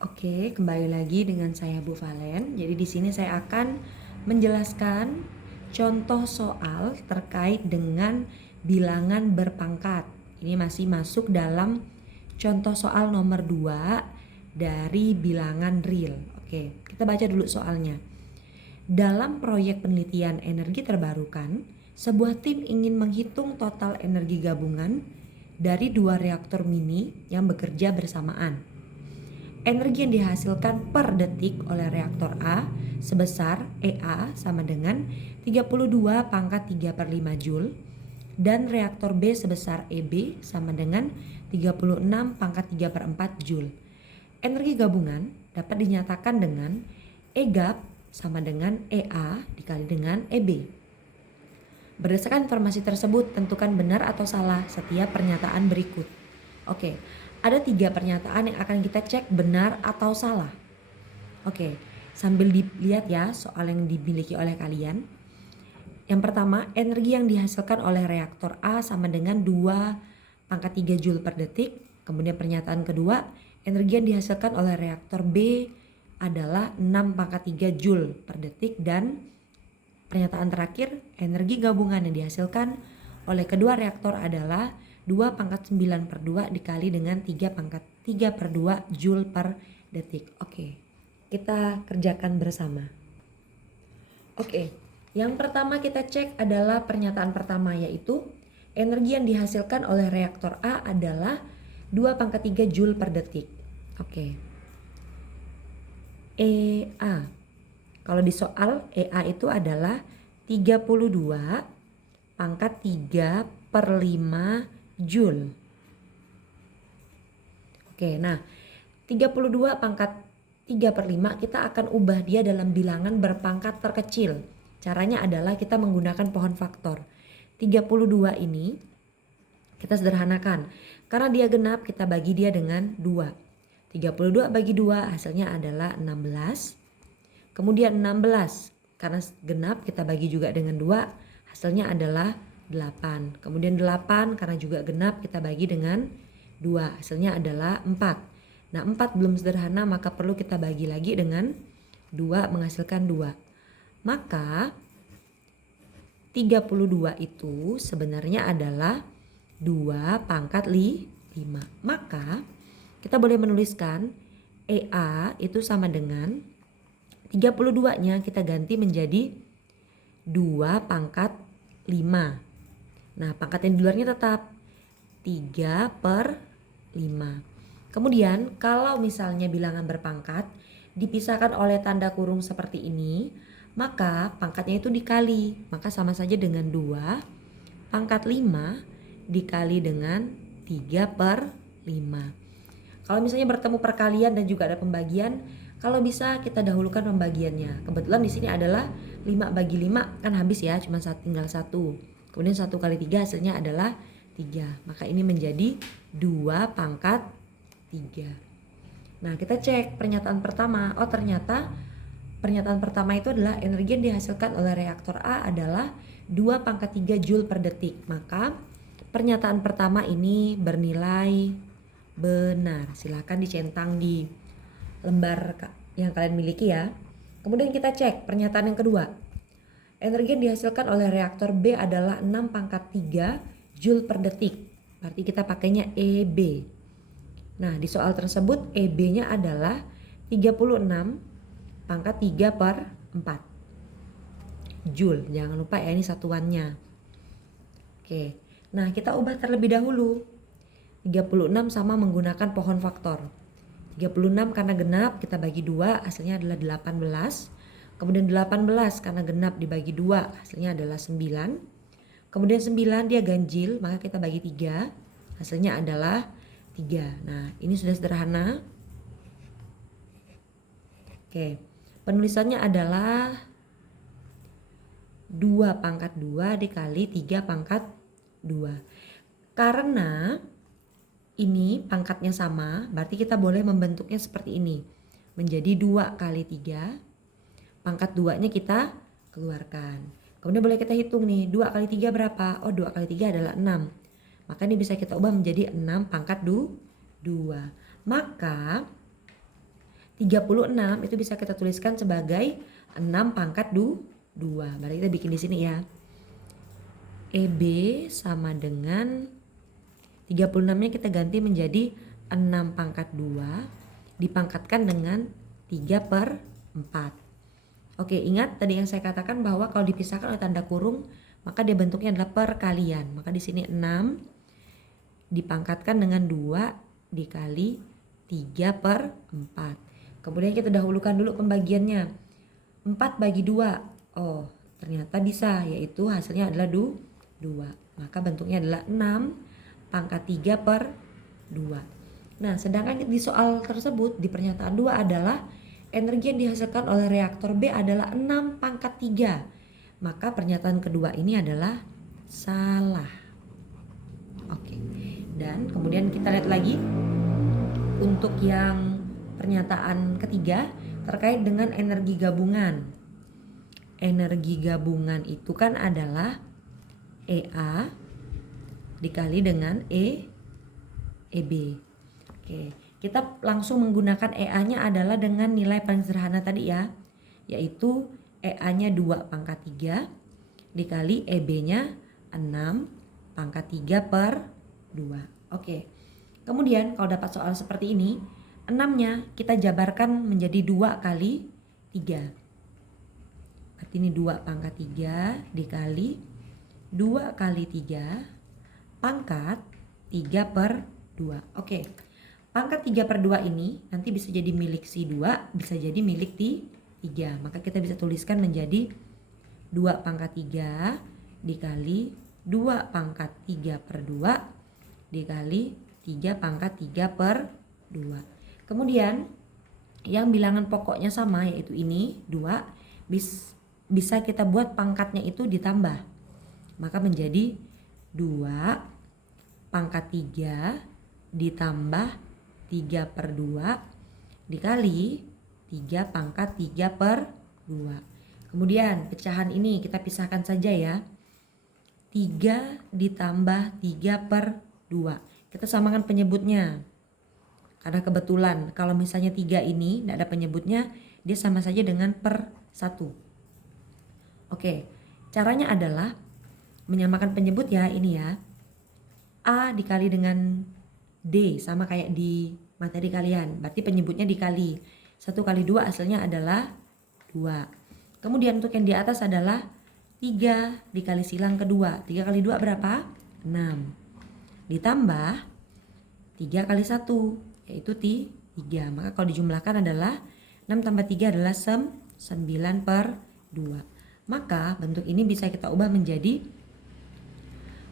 Oke, kembali lagi dengan saya Bu Valen. Jadi di sini saya akan menjelaskan contoh soal terkait dengan bilangan berpangkat. Ini masih masuk dalam contoh soal nomor 2 dari bilangan real. Oke, kita baca dulu soalnya. Dalam proyek penelitian energi terbarukan, sebuah tim ingin menghitung total energi gabungan dari dua reaktor mini yang bekerja bersamaan. Energi yang dihasilkan per detik oleh reaktor A sebesar EA sama dengan 32 pangkat 3 per 5 Joule dan reaktor B sebesar EB sama dengan 36 pangkat 3 per 4 Joule. Energi gabungan dapat dinyatakan dengan E gap sama dengan EA dikali dengan EB. Berdasarkan informasi tersebut, tentukan benar atau salah setiap pernyataan berikut. Oke, ada 3 pernyataan yang akan kita cek benar atau salah. Oke, sambil dilihat ya soal yang dimiliki oleh kalian. Yang pertama, energi yang dihasilkan oleh reaktor A sama dengan 2 pangkat 3 Joule per detik. Kemudian pernyataan kedua, energi yang dihasilkan oleh reaktor B adalah 6 pangkat 3 Joule per detik. Dan pernyataan terakhir, energi gabungan yang dihasilkan oleh kedua reaktor adalah 2 pangkat 9 per 2 dikali dengan 3 pangkat 3 per 2 Joule per detik. Oke, kita kerjakan bersama. Oke, yang pertama kita cek adalah pernyataan pertama, yaitu energi yang dihasilkan oleh reaktor A adalah 2 pangkat 3 Joule per detik. Oke, EA. Kalau di soal EA itu adalah 32 pangkat 3 per 5 Joule. Oke, nah 32 pangkat 3 per 5 kita akan ubah dia dalam bilangan berpangkat terkecil. Caranya adalah kita menggunakan pohon faktor. 32 ini kita sederhanakan. Karena dia genap kita bagi dia dengan 2. 32 bagi 2 hasilnya adalah 16. Kemudian 16 karena genap kita bagi juga dengan 2, hasilnya adalah 8. Kemudian 8 karena juga genap kita bagi dengan 2, hasilnya adalah 4. Nah 4 belum sederhana maka perlu kita bagi lagi dengan 2 menghasilkan 2. Maka 32 itu sebenarnya adalah 2 pangkat 5. Maka kita boleh menuliskan EA itu sama dengan 32-nya kita ganti menjadi 2 pangkat 5. Nah pangkat yang di luarnya tetap 3 per 5. Kemudian kalau misalnya bilangan berpangkat dipisahkan oleh tanda kurung seperti ini, maka pangkatnya itu dikali. Maka sama saja dengan 2 pangkat 5 dikali dengan 3 per 5. Kalau misalnya bertemu perkalian dan juga ada pembagian, kalau bisa kita dahulukan pembagiannya. Kebetulan di sini adalah 5 bagi 5 kan habis ya, cuma tinggal 1. Kemudian 1 kali 3 hasilnya adalah 3. Maka ini menjadi 2 pangkat 3. Nah kita cek pernyataan pertama. Oh ternyata pernyataan pertama itu adalah energi yang dihasilkan oleh reaktor A adalah 2 pangkat 3 Joule per detik. Maka pernyataan pertama ini bernilai benar. Silahkan dicentang di lembar yang kalian miliki ya. Kemudian kita cek pernyataan yang kedua. Energi yang dihasilkan oleh reaktor B adalah 6 pangkat 3 Joule per detik. Berarti kita pakainya EB. Nah di soal tersebut EB-nya adalah 36 pangkat 3 per 4 Joule. Jangan lupa ya ini satuannya. Oke, nah kita ubah terlebih dahulu. 36 sama menggunakan pohon faktor. 36 karena genap kita bagi 2 hasilnya adalah 18. Kemudian 18 karena genap dibagi 2 hasilnya adalah 9. Kemudian 9 dia ganjil maka kita bagi 3 hasilnya adalah 3. Nah ini sudah sederhana. Oke, penulisannya adalah 2 pangkat 2 dikali 3 pangkat 2. Karena ini pangkatnya sama, berarti kita boleh membentuknya seperti ini. Menjadi 2 kali 3, pangkat 2-nya kita keluarkan. Kemudian boleh kita hitung nih, 2 kali 3 berapa? Oh 2 kali 3 adalah 6. Maka ini bisa kita ubah menjadi 6 pangkat 2. Maka 36 itu bisa kita tuliskan sebagai 6 pangkat 2. Berarti kita bikin di sini ya. EB sama dengan 36-nya kita ganti menjadi 6 pangkat 2 dipangkatkan dengan 3/4. Oke, ingat tadi yang saya katakan bahwa kalau dipisahkan oleh tanda kurung maka dia bentuknya adalah perkalian. Maka di sini 6 dipangkatkan dengan 2 dikali 3/4. Kemudian kita dahulukan dulu pembagiannya. 4 bagi 2. Oh, ternyata bisa, yaitu hasilnya adalah 2. Maka bentuknya adalah 6 pangkat 3/2. Nah, sedangkan di soal tersebut di pernyataan 2 adalah energi yang dihasilkan oleh reaktor B adalah 6 pangkat 3. Maka pernyataan kedua ini adalah salah. Oke. Dan kemudian kita lihat lagi untuk yang pernyataan ketiga terkait dengan energi gabungan. Energi gabungan itu kan adalah EA dikali dengan EB. Oke, kita langsung menggunakan EA-nya adalah dengan nilai paling sederhana tadi ya, yaitu EA-nya 2 pangkat 3 dikali EB-nya 6 pangkat 3/2. Oke. Kemudian kalau dapat soal seperti ini, 6-nya kita jabarkan menjadi 2 kali 3. Berarti ini 2 pangkat 3 dikali 2 kali 3 pangkat 3/2. Oke. Pangkat 3/2 ini nanti bisa jadi milik si 2, bisa jadi milik 3. Maka kita bisa tuliskan menjadi 2 pangkat 3 dikali 2 pangkat 3/2 dikali 3 pangkat 3/2. Kemudian yang bilangan pokoknya sama yaitu ini 2 bisa kita buat pangkatnya itu ditambah. Maka menjadi 2 pangkat 3 ditambah 3/2 dikali 3 pangkat 3/2. Kemudian pecahan ini kita pisahkan saja ya. 3 ditambah 3/2. Kita samakan penyebutnya. Karena kebetulan kalau misalnya 3 ini tidak ada penyebutnya, dia sama saja dengan per 1. Oke, caranya adalah menyamakan penyebut ya, ini ya. A dikali dengan D sama kayak di materi kalian. Berarti penyebutnya dikali. 1 kali 2 hasilnya adalah 2. Kemudian untuk yang di atas adalah 3 dikali silang kedua. 3 kali 2 berapa? 6. Ditambah 3 kali 1 yaitu 3. Maka kalau dijumlahkan adalah 6 tambah 3 adalah 9/2. Maka bentuk ini bisa kita ubah menjadi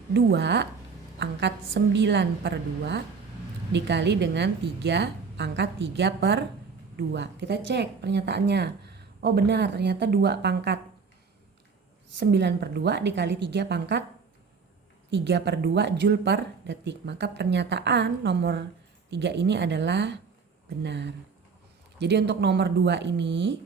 2 pangkat 9/2 dikali dengan 3 pangkat 3/2. Kita cek pernyataannya. Oh benar, ternyata 2 pangkat 9/2 dikali 3 pangkat 3/2 Joule per detik. Maka pernyataan nomor 3 ini adalah benar. Jadi untuk nomor 2 ini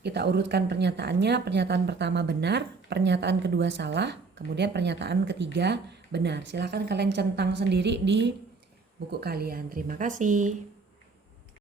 kita urutkan pernyataannya. Pernyataan pertama benar, pernyataan kedua salah, kemudian pernyataan ketiga benar. Silakan kalian centang sendiri di buku kalian. Terima kasih.